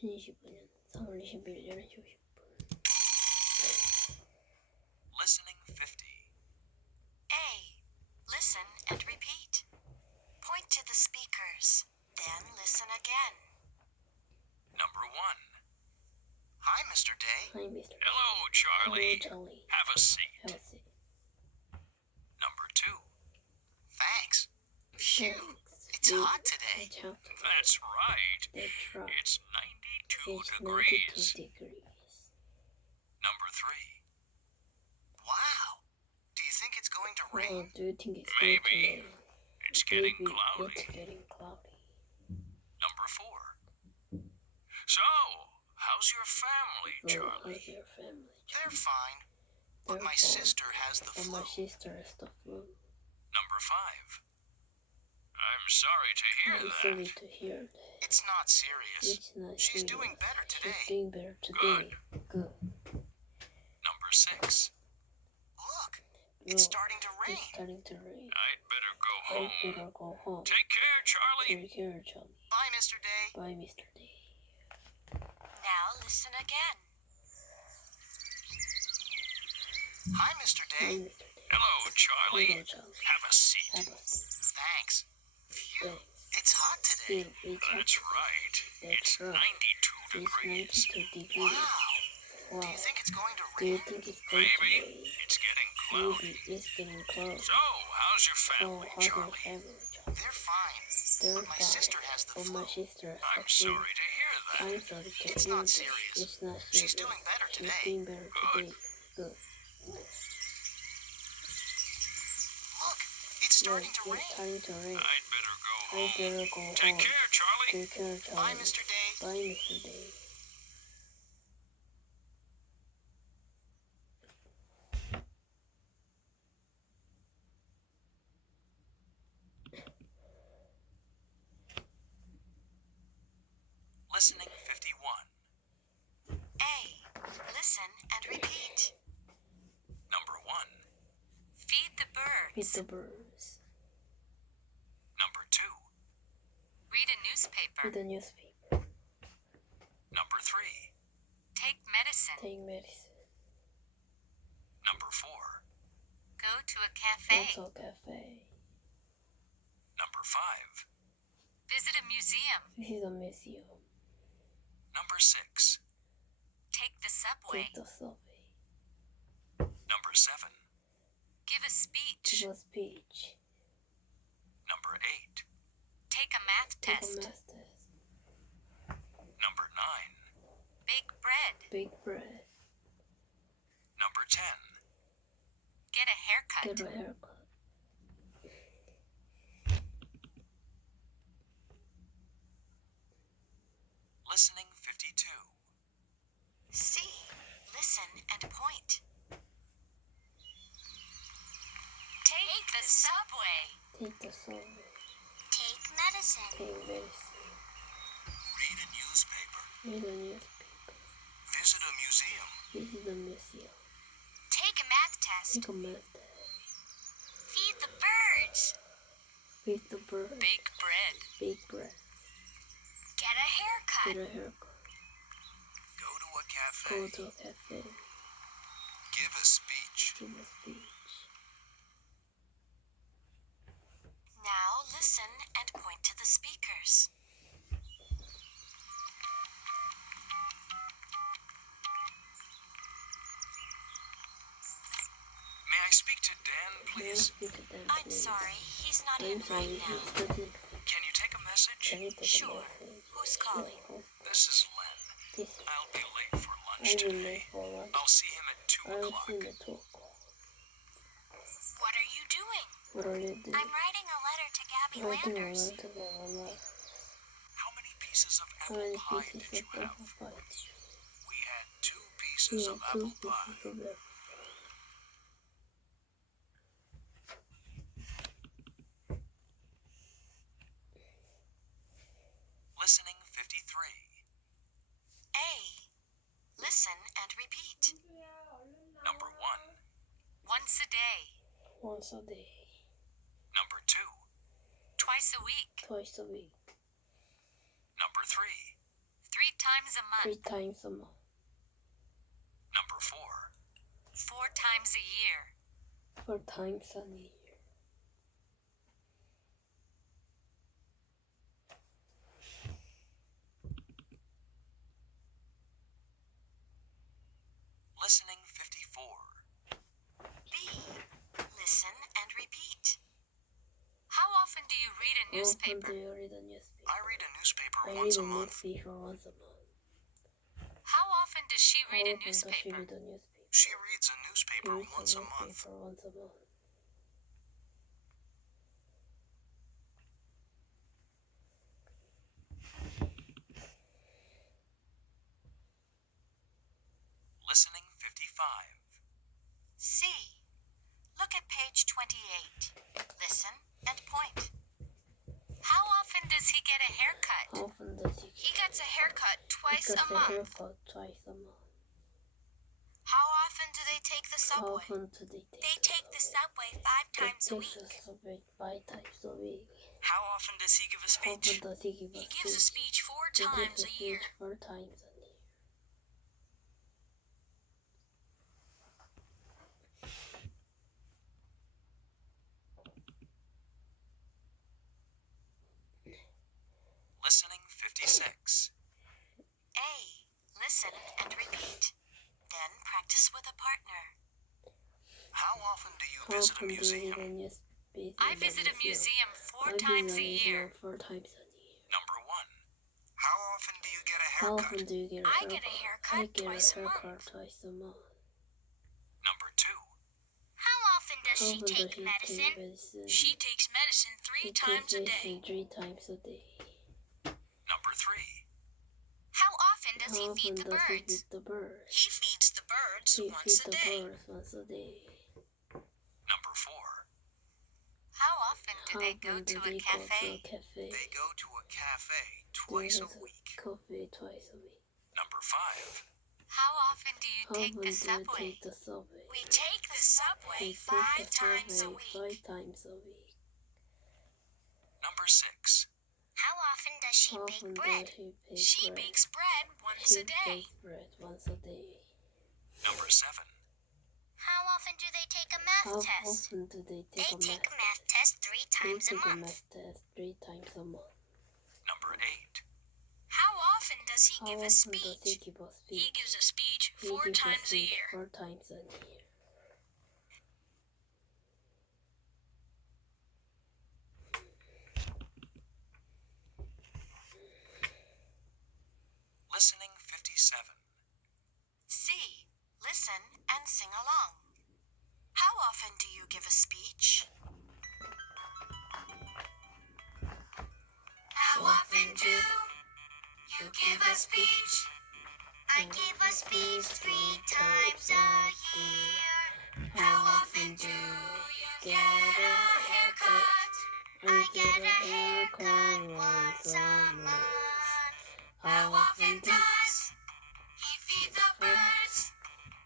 2025년 3월 20일 11시 50분. Listening 50. A. Listen and repeat. Point to the speakers, then listen again. Number 1. Hi, Mr. Day. Hi, Mr. Hello, Charlie. Hello, Charlie. Have a seat. Have a seat. Number 2. Thanks. Phew. Thanks. It's hot today. It's hot. That's right. That's right. It's 92 It's degrees. 92 degrees. Number 3. Wow. Do you think it's going to Oh, rain? do you think it's going to Maybe. rain? It's getting Maybe cloudy. it's getting cloudy. Number 4. So, how's your family, So, Charlie? how's your family? They're fine. But They're my fine. sister has the But flu. my sister has the flu. Number 5. I'm sorry to hear I'm that. sorry to hear that. It's not serious. It's not She's serious. doing better today. She's doing better today. Good. Number 6. Look, it's starting to rain. It's starting to rain. I'd better go I home. better go home. Take care, Charlie. Take care, Charlie. Bye, Mr. Day. Bye, Mr. Day. Now listen again. Hi, Mr. Bye, Day. Mr. Day. Hello, Charlie. Hello, Charlie. Have a seat. Have a seat. Thanks. Phew, Thanks. it's hot today. It's hot. That's right. That's It's right. 92 It's degrees. 92 degrees. Wow. Wow. Do you think it's going to Do you rain? think it's going to Maybe. rain? It's getting Maybe cloudy. it's getting cloudy. So, how's your So, family, how's your Charlie? family, Charlie? They're fine. They're But my fine. sister has the But flu. my sister has the I'm flu. sorry to hear that. I'm sorry to It's hear not that. serious. It's not serious. She's doing better She's today. doing better today. Good. Look, it's starting to It's rain. starting to rain. I'd better go I home. better go Take home. care, Charlie. Take care, Charlie. Bye, Mr. Day. Bye, Mr. Day. Listening 51. A. Listen and repeat. Number 1. Feed the Feed birds. the birds. Number 2. Read a newspaper. Read the newspaper. Number 3. Take medicine. Take medicine. Number 4. Go to a cafe. Go to a cafe. Number 5. Visit a museum. This is a museum. Number 6. Take the subway. Take the subway. Number 7. Give a speech. Give a speech. Number 8. Take a math Take a test. math test. Number 9. Bake bread. Bake bread. Number 10. Get a haircut. Get a haircut. Listening 52. C. Listen and point. Take the subway. Take the subway. Take medicine. Take medicine. Read a newspaper. Read a newspaper. Visit a museum. Visit a museum. Take a math test. Take a math test. Feed the birds. Feed the birds. Bake bread. Bake bread. Get a haircut. Get a haircut. Go to a cafe. Go to a cafe. Give a speech. Give a speech. Now listen and point to the speakers. May I speak to Dan, May I please? speak to them, I'm please? sorry, he's not I'm in sorry, right now. he's busy. Can you take a message? Can you take Sure. a message? Who's calling? Sure. This is Len. This, I'll be late for lunch I will today. late for lunch. I'll see him at 2 I will o'clock. see you at 2 o'clock. What are you doing? What are you doing? I'm writing a letter to Gabby Writing a Landers. letter to Grandma. How many pieces of How apple many pie pieces did you of have? apple pie did you have? We had 2 We pieces had of 2 apple pieces pie. of apple. Listening 53. A. Listen and repeat. Number 1. Once a day. Once a day. Number 2. Twice a week. Twice a week. Number 3. 3 times a 3 month. times a month. Number 4. 4 times a year. 4 times a year. Listening 54. B. Listen and repeat. How often do you read a How often newspaper? do you read a newspaper? I read a newspaper I once read a a month. newspaper once a month. How often does she How read a often does she newspaper? read a newspaper? She reads a She newspaper reads once a a month. newspaper once a month. Listening 55. C. Look at page 28. Listen and point. How often does he get a haircut? How often does He gets a haircut he twice gets a month. haircut twice a month? How often do they take the How subway? often do they They take the subway 5 They times a take week. the subway 5 times a week. How often does he give a How often speech? does he give a He speech? gives a speech 4 He gives times a a year. speech 4 times a year. Listening 56. A. Listen and repeat. Then practice with a partner. How often do you How visit a often do you museum? read a newspaper? I visit a museum 4 I visit times a a year. museum 4 times a year. Number 1. How often do you get a How haircut? often do you get a I haircut? get a haircut I get twice a a haircut month. twice a month. Number 2. How often does How she often take does he medicine? take medicine? She takes medicine She 3 times a takes day. medicine 3 times a day. Number 3. How often does How he often feed the does he birds? feed the birds? He feeds the birds He once feeds a the day. birds once a day. Number 4. How often do How they often go do to a they go to a cafe? cafe? They go to a cafe They twice go a to week. Coffee twice a week. Number 5. How often do you How take often the do you subway? take the subway? We take the subway We 5 take the times a subway week. 5 times a week. Number 6. How often does she How bake often bread? does he bake She bread? bakes bread once She a day. bakes bread once a day. Number 7. How often do they take a math How test? often do they They take a take math a math test 3 They times a take a month. math test 3 times a month. Number 8. How often does he How give a often does he speech? give a He speech? gives a speech He 4 gives times a speech year. 4 times a year. Listening 57. C. Listen and sing along. How often do you give a speech? How often do you give a speech? I give a speech 3 times a year. How often do you get a haircut? I get a haircut once a month. How often does he feed the birds?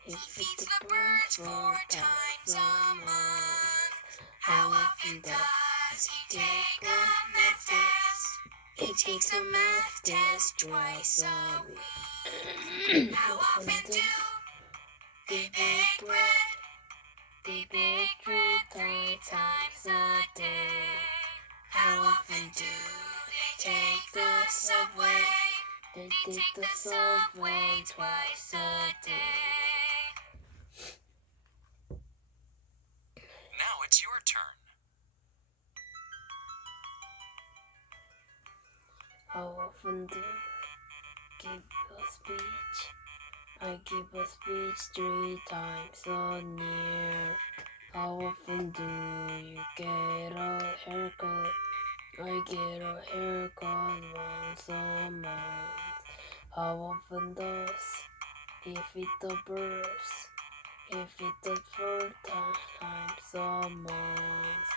He feeds the birds 4 times a month. How often does he take a math test? He takes a math test twice a week. How often do they bake bread? They bake bread 3 times a day. How often do they take the subway? They They take the subway twice a day. Now it's your turn. How often do you give a speech? I give a speech 3 times a year. How often do you get a haircut? I get a haircut once a month. How often does he feed the birds? He feeds the 4 times a month.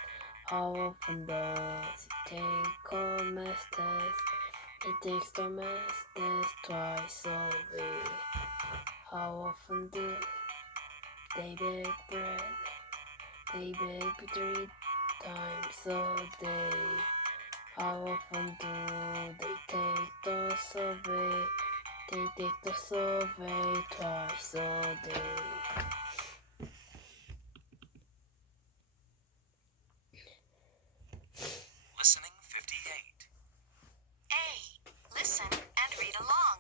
How often does he take a math test? He takes the math test twice a week. How often do they bake bread? They bake 3 times a day. How often do they take the survey? They take the survey twice a day. Listening 58. A. Listen and read along.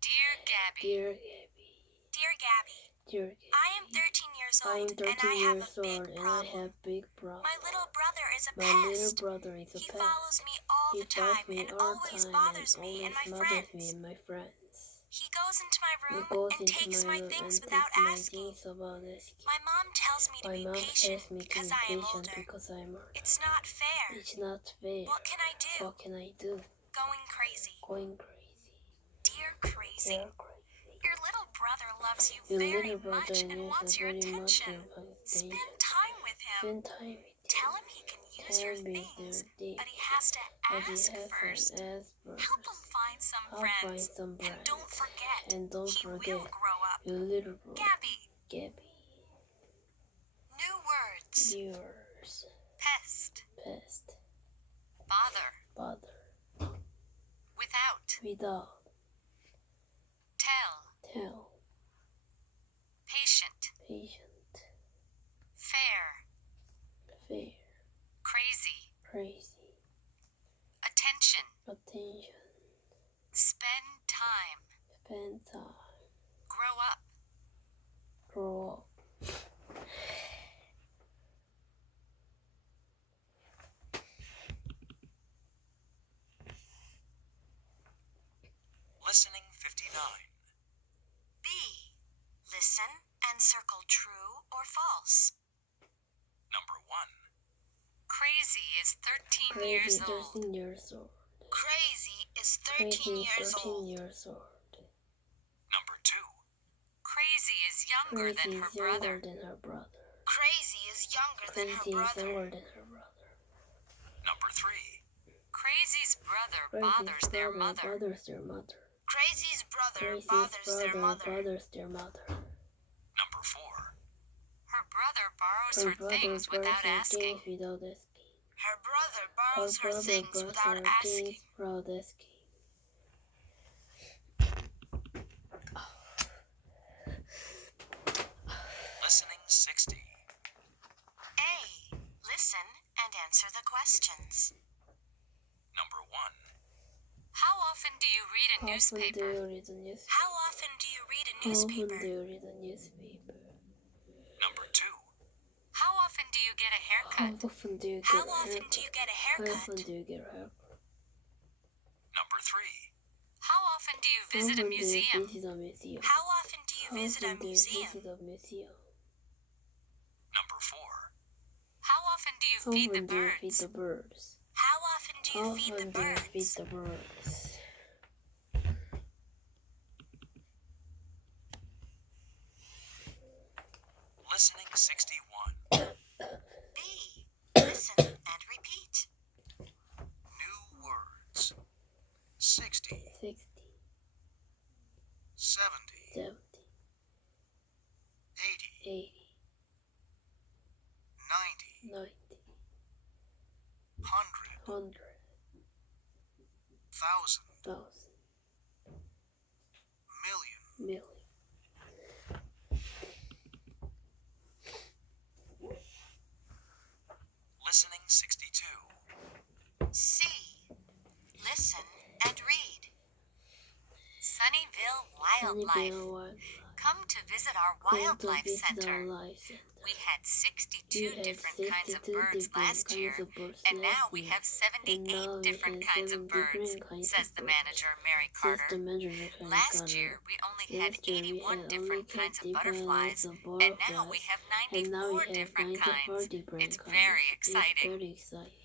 Dear Gabby. Dear Gabby, Dear Gabby, dear Gabby, I am 13 years I am old 13 and I have years a big old and I problem. have big problem. My little brother is a My little pest. brother is a He pest. follows me all He the time follows me and all always time bothers and me and my always bothers me friends. and my friends. He goes into my He room goes and into takes my my room things and without takes my asking. things without asking. My mom tells me to My be mom patient tells me to because be I am patient older. because I am older. It's not fair. It's not fair. What can I do? What can I do? Going crazy. Going crazy. Dear Crazy, They're crazy. your little brother loves you Your very little brother much and needs wants your very much attention. of attention. Spend time with him. Spend time with him. Tell him he can use your Tell me things, their but he has to But he ask has first. an ask first. Help him find some I'll friends. find some And friends. don't forget, And don't he forget, will grow up. your little brother, Gabby, Gabby. new words. Yours. Pest, Pest. bother, Bother. without, Without. tell, Tell. patient, Patient. fair, Fair. crazy, Crazy. attention, Attention. spend time, Spend time. grow up. Grow up. Listening 59. B. Listen and circle true or false. Number 1. Crazy is 13 Crazy years is old. 13 years old. Crazy is Crazy is 13 years old. Number 2. Crazy is younger Crazy than is her younger brother. than her brother. Crazy is younger than her Crazy is brother. younger than her brother. Number 3. Crazy's brother Crazy's bothers their brother mother. bothers their mother. Crazy's brother Crazy's bothers their brother mother. bothers their mother. Number 4. Her brother borrows Her her brother things borrows without her asking. things without asking. Her brother Her borrows her brother things borrows without her asking. things without asking. Listening 60. A. Listen and answer the questions. Number 1. How often do you read a How often do newspaper? you read the newspaper? How often do you read a How often newspaper? do you read the newspaper? Number 2. How often do you get a How haircut? often do you get How a often do haircut? you get a How haircut? often do you get a haircut? Number 3. How often do you How visit a often do you museum? visit a museum? How often do you How visit a often do you museum? visit a museum? Number 4. How often do you How feed the often do you feed birds? the birds? How often do How you feed the often do you feed birds? the birds? Listening 61. B. Listen and repeat. New words. 60. 60, 70. 70, 80. 80, 90. 90, 100. 100, 1,000. 1,000, Million. million. Listening 62. C. Listen and read. Sunnyvale Wildlife. Sunnyvale Wildlife. Come to visit our Come to wildlife visit our center. life center. We had 62 We had different kinds of 62 birds different last kinds year, of birds and now last we year. have 78 And now we different have kinds of 7 birds, different kinds says of the birds, manager, Mary says Carter. the manager, Mary Last Carter. year, we only had Last year we 81 had different only kinds of different butterflies, kinds of and now we butterflies. have And now 94 we have different 94 kinds. different It's kinds. very It's exciting. very exciting.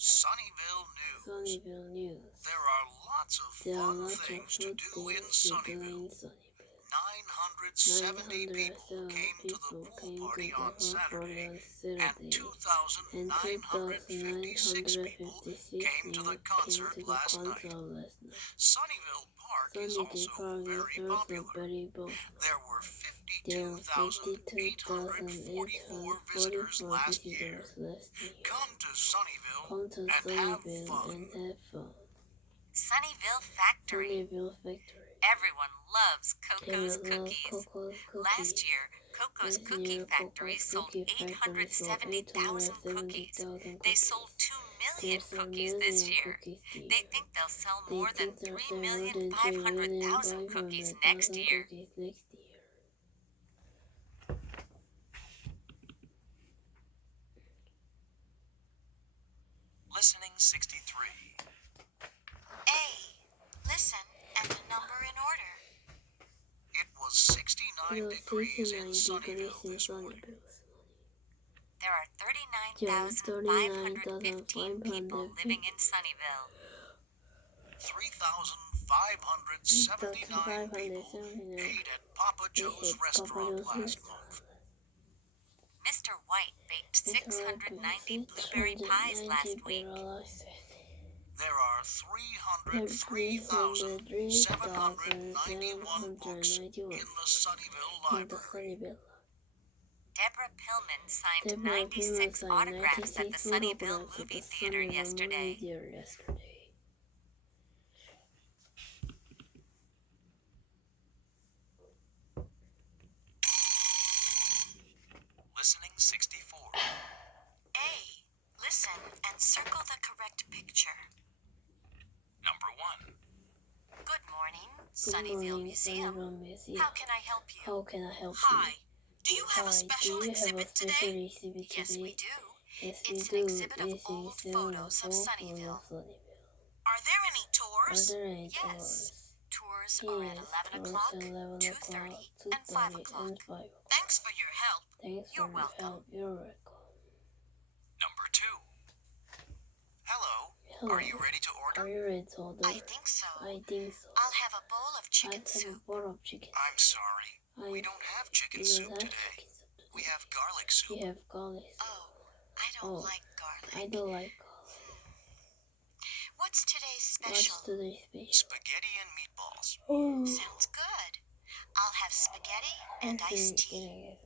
Sunnyvale News. Sunnyvale News. There are lots of There are fun lots of things to good do in things to do Sunnyvale. in Sunnyvale. 970 people came to the pool party on Saturday, and 2,956 people came to the concert last night. Sunnyvale Park is also very popular. There were 50 There were 52,844 visitors last year. Come to Sunnyville Come to and have Sunnyvale fun. and have fun. Sunnyville Factory. Sunnyvale Factory. Everyone loves Coco's Everyone loves cookies. Coco's Last cookies. year, Coco's Last Cookie year, Factory Coco's sold Cookie Factory sold 870,000 cookies. 870,000 They sold 2 million They sold cookies this million year. cookies this They year. think they'll sell They more than think they'll sell 3,500,000 cookies next year. cookies next year. Listening 63. A. Listen and the number in order. It was 69 degrees in Sunnyville this morning. There are 39,515 people living in Sunnyville. 3,579 people ate at Papa Joe's restaurant last month. Mr. White baked 690 blueberry pies last week. There are 303,791 books in the Sunnyville Library. Deborah Pillman signed 96 autographs at the Sunnyville Movie Theater yesterday. Listening 64. A. Listen and circle the correct picture. Number 1. Good morning, Sunnyville Museum. How can I help you? How can I help you? Hi. Do you have a Hi, special do you have exhibit a special today? exhibit Yes, today? we do. Yes, we It's do. an exhibit of It's an old exhibit photos of old Sunnyville. photos of Sunnyville. Are there any tours? Are there any Yes. tours? Tours are at 11 o'clock, 2:30, and 5 o'clock. Thanks for your help. Thanks You're for welcome. your help. You're welcome. Number 2. Hello. Hello. Are you ready to Are order? you ready to order? I think so. I think so. I'll have a bowl of I chicken have a soup. bowl of chicken. I'm sorry. We I- don't have chicken We soup don't have today. chicken soup today. We have garlic soup. We have garlic. Oh, I don't Oh, like garlic. I don't like garlic. What's today's What's special? today's special? Spaghetti and meatballs. Oh, Sounds good. I'll have spaghetti and iced tea.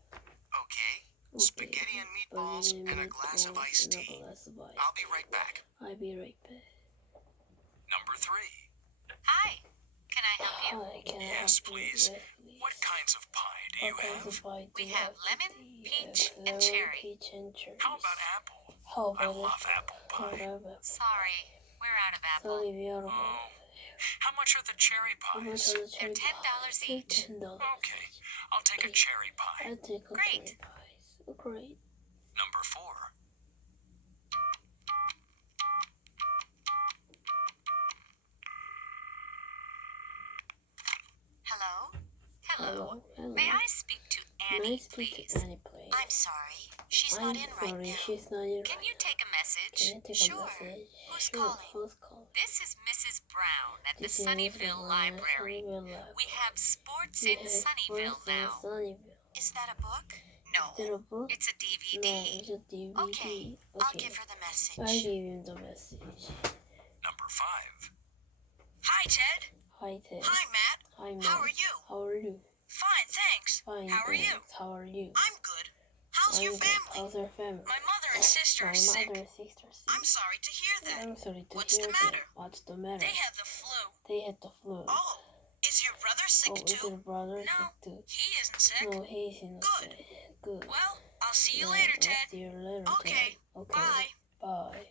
Okay. Spaghetti and meatballs and a glass of iced tea. I'll be right back. I'll be right back. Number 3. Hi. Can I help you? Hi, can I Yes, help you? please. Yes, please. What kinds of pie do you What kinds have? of pie do We you have lemon, We peach, have and lemon, cherry. peach and cherry. How about apple? How I about love apple pie. Sorry, we're out of apple. Sorry, we are Oh, how much are the cherry How much pies? are the They're cherry $10 pies? each. $10. Okay, I'll take a cherry pie. I'll take a Great. cherry pies. Oh, great. Number 4. Hello? Hello. Hello. May I speak to May I Annie, speak please? to Annie, please? I'm sorry. She's I'm not in right sorry, now. she's not in. Can you take a message? Can I take Sure. a message? Who's Sure. calling? Who's calling? This is Mrs. Brown at the This is Sunnyville Mrs. Library. Sunnyville Library. We have sports We in have Sunnyville sports in now. Sunnyville. Is that a book? No. Is there a book? It's a No, DVD. it's a DVD. Okay, I'll give her the message. I'll give him the message. Number 5. Hi, Ted. Hi, Ted. Hi, Matt. Hi, Matt. How are you? How are you? Fine, thanks. Fine, How are you? thanks. How are you? I'm good. How's your I'm good. family? How's your family? My mother and sister My are sick. mother and sister are sick. I'm sorry to hear that. I'm sorry to What's hear the that. matter? What's the matter? They had the flu. They had the flu. Oh, is your brother sick Oh, is too? your brother No, sick too? he isn't sick. No, he's in Good. sick. Good. Well, I'll see you Yeah, later, I'll Ted. see you later, Okay, Ted. Okay. bye. Bye.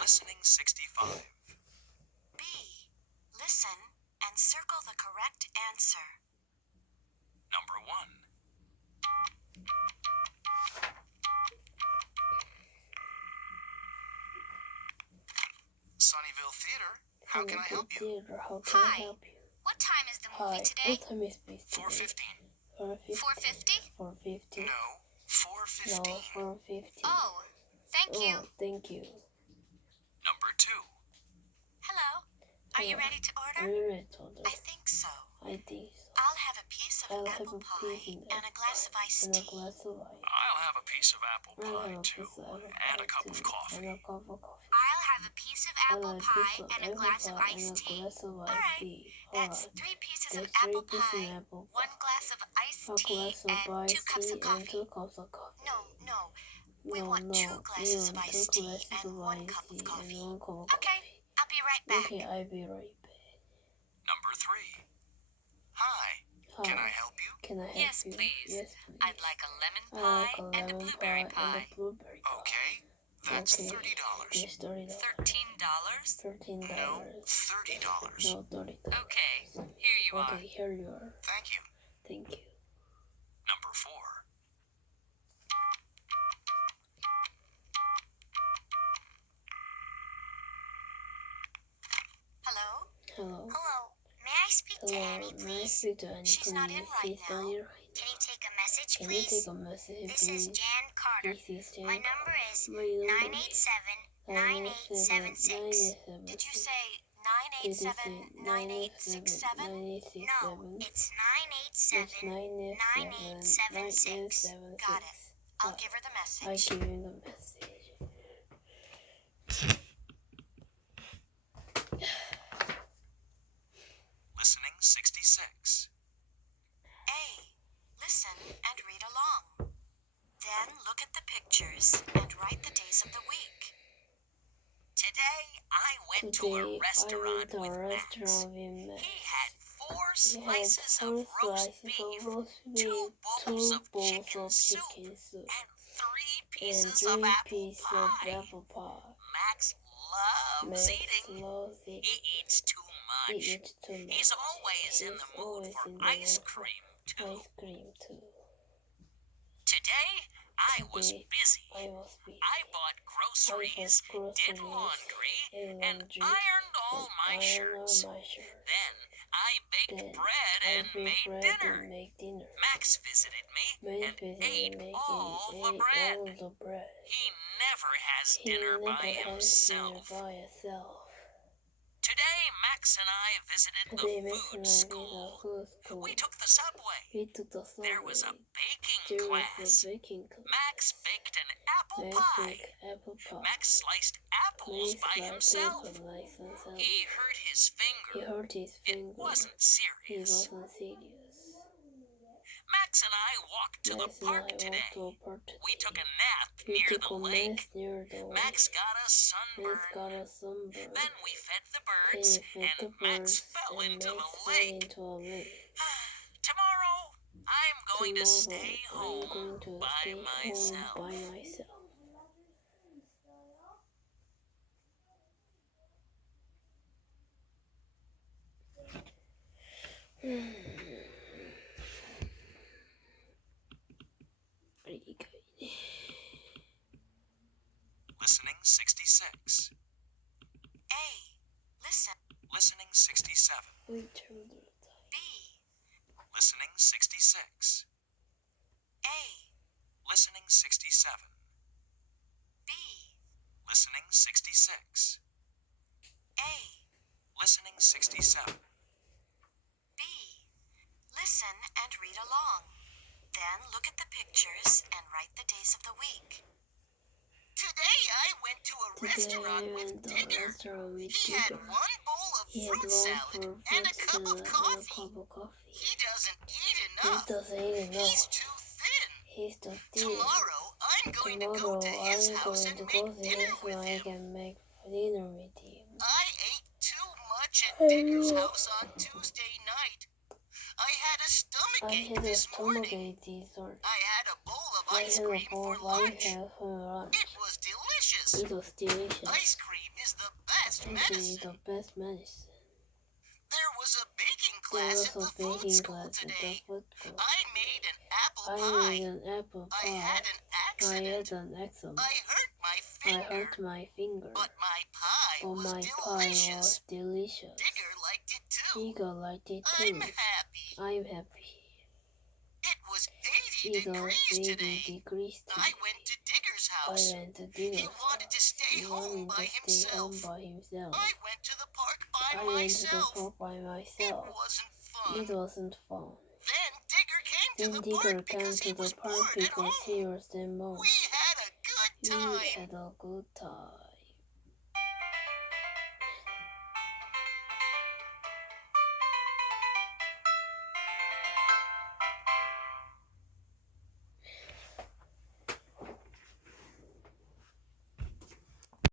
Listening 65. B. Listen and circle the correct answer. Number 1. Sunnyville Theater. How can I help you? Theater, how can I Hi. help you? What time is the Hi. movie today? What time is this today? 4:15. 4:50. 4:50? 4:50. No, No, 4:15. 4:50. Oh, thank you. Oh, thank you. Number 2. Hello. Are you Hello. ready to Are order? you ready to order? I think so. I think so. I'll have a piece of I'll have apple a pie piece of and a glass of iced and a tea. glass of ice. I'll have a piece of apple I'll pie, have a too, piece of apple and a pie cup too, of coffee. and a cup of coffee. I'll have a piece of I'll apple have a pie piece of and a apple glass of pie iced and a tea. glass of All iced right, tea. that's Alright. 3 pieces of That's 3 apple pieces of pie, apple 1 pie, glass of iced a tea, glass of and 2 iced cups tea, of coffee. and 2 cups of coffee. No. We No, want 2 glasses of you want 2 iced tea glasses and of 1 iced cup of tea coffee. and 1 cup of Okay, coffee. I'll be right back. Okay, I'll be right back. Number 3. Hi. Hi. Can I help you? Can I help Yes, you? please. Yes, please. I'd like a lemon I pie like a and a lemon blueberry pie and pie. a blueberry pie. Okay. That's Okay, $30. that's $30. $13? $13. No, $30. No, $30. Okay, here you are. Okay, here you are. Thank you. Thank you. Number 4. Hello? Hello. Hello. May I speak to Annie, Hello, may I please? speak to Annie, She's not in please? right She's now. not in right Can you take a message, now. Can you please? take a message, This is please? Jan Carter. This is Jan My number is My number is 987-9876. Did you say 987-9867? No, it's 987-9876. Got it. I'll give her the I message. give you the message. Listening 66. A. Listen and read along. Then look at the pictures and write the days of the week. Today I went to a restaurant with Max. He had 4 slices of roast beef, 2 bowls of chicken soup, and 3 pieces of apple pie. Max loves eating. He eats too much. He's always in the mood for ice cream, too. Today, I was busy. I bought groceries, did laundry, and ironed all my shirts. Then, I baked bread and made dinner. Max visited me and ate all the bread. He never has dinner by himself. Today, Max and I visited the food school. We took the subway. There was a baking class. Max baked an apple pie. Max sliced apples by himself. He hurt his finger. It wasn't serious. Max and I walked to the park today. We took a nap near the lake. Max got a sunburn. Then we fed the birds, and Max fell into the lake. Tomorrow, I'm going to stay home by myself. Listening 66. A. Listen. Listening 67. B. Listening 66. A. Listening 67. B. Listening 66. A. Listening 67. B. Listen and read along. Then look at the pictures and write the days of the week. Today I went to a restaurant with Digger. He had 1 bowl of fruit salad and a cup of coffee. He doesn't eat enough. He's too thin. Tomorrow I'm going to go to his house and make dinner with him. I ate too much at Digger's house on Tuesday night. I had a stomachache this morning. I had a bowl of ice cream for lunch. It was delicious. Ice cream is the best medicine. There was a baking class at the food school today. I made an apple pie. I had an accident. I hurt my finger. But my pie was delicious. Digger liked it too. I'm happy. It was 80 degrees today. I went to Digger's house. He wanted to stay home by himself. I went to the park by myself. It wasn't fun. It wasn't fun. Then Digger came Then to the Digger park came because he to the was park bored at because home. he was the most. We had a good We time. had a good time.